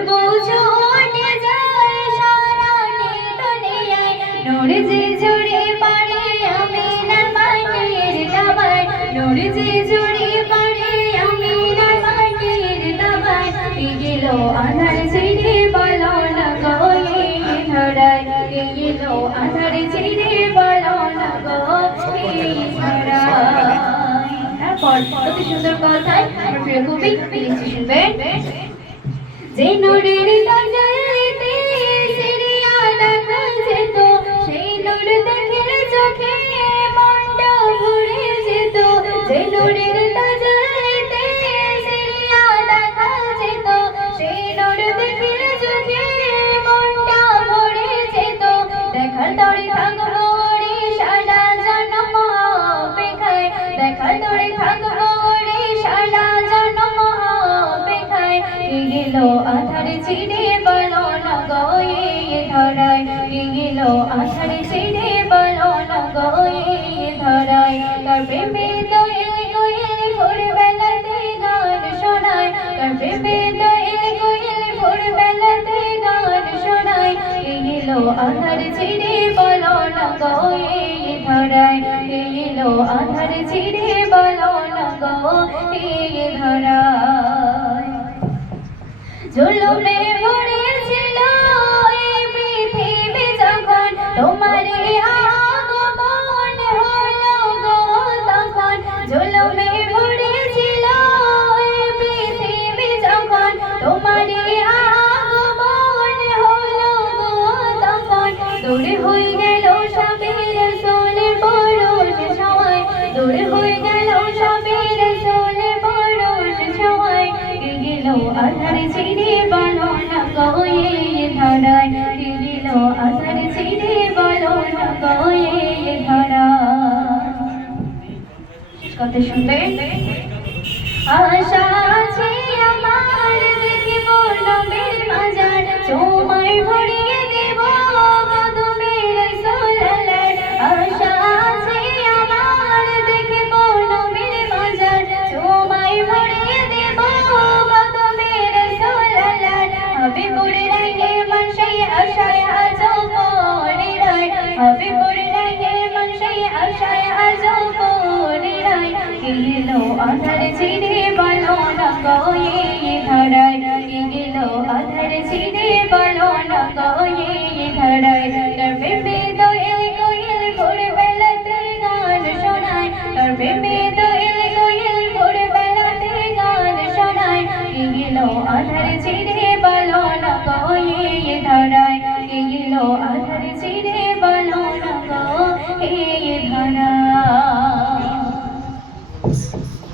খুশবু ছুটে যায় সারাটি দুনিয়ায় নূর যে ঝরে পড়ে আমিনার মাটির দাবায় নূর যে ঝরে পড়ে আমিনার মাটির দাবায় গেল আধার ছেড়ে বলো না গো এই ধরায় গেল আধার ছেড়ে বলো না গো এই ধরায়। তারপর অতি সুন্দর কথায় আমার প্রিয় কবি লিখে শুনবেন যে নূরের দরজাতে সিরিয়া দেখা যেত সেই নূর দেখলে চোখে মনটা ভরে যেত যে নূরের দরজাতে সিরিয়া দেখা যেত সেই নূর দেখলে চোখে মনটা ভরে যেত দেখার তরে থাকবো রে সারা জন্ম অপেক্ষায় দেখার তরে থাকবো রে সারা জন্ম অপেক্ষায় গেল আধার ছিড়ে বলো না গো এই ধরায় গেল আধার ছিড়ে বলো না গো এই ধরায় তার প্রেমে দোয়েল কোয়েল ভোরবেলাতে গান শোনায় তার প্রেমে দোয়েল কোয়েল ভোরবেলাতে গান শোনায় গেল আধার ছিড়ে বলো না গো এই ধরায় গেল আধার ছিড়ে বলো না গো এই ধরায়। জুলুমে ভরেছিল এই পৃথিবী যখন তোমারই আগমন হলো গো তখন জুলুমে ভরেছিল এই পৃথিবী যখন তোমারই আগমন হলো গো তখন দূর হয়ে গেল সবের সোলে পরশ ছোঁয়ায় দূর হয়ে গেল সবের সোলে পরশ ছোঁয়ায় গেল আধার ছিড়ে বলো না গো এই ধরায় গেল আধার ছিড়ে বলো না গো এই ধরায়। কত সুন্দর আশা আছে আমার দেখিব নবীর মাজার তোমায় ভরিয়ে দেব কদমের সোলালার আশা আছে আমার দেখিব নবীর মাজার তোমায় ভরিয়ে দেব কদমের সোলালার হবে পড়ে রাখে মনসাই আশায় আজো পড়ে রায় হবে পড়ে রাখে মনসাই আশায় আজো পড়ে রায় গেল আধার ছিড়ে বলো না গো এই ধরায় গেল আধার ছিড়ে বলো না গো এই ধরায় তার প্রেমে দোয়েল কোয়েল ভোরবেলাতে গান শোনায় তার প্রেমে দোয়েল কোয়েল ভোরবেলাতে গান শোনায় গেল আধার ছিড়ে বলো না গো এই ধরায় গেল আধার ছিড়ে বলো না গো এই ধরায়।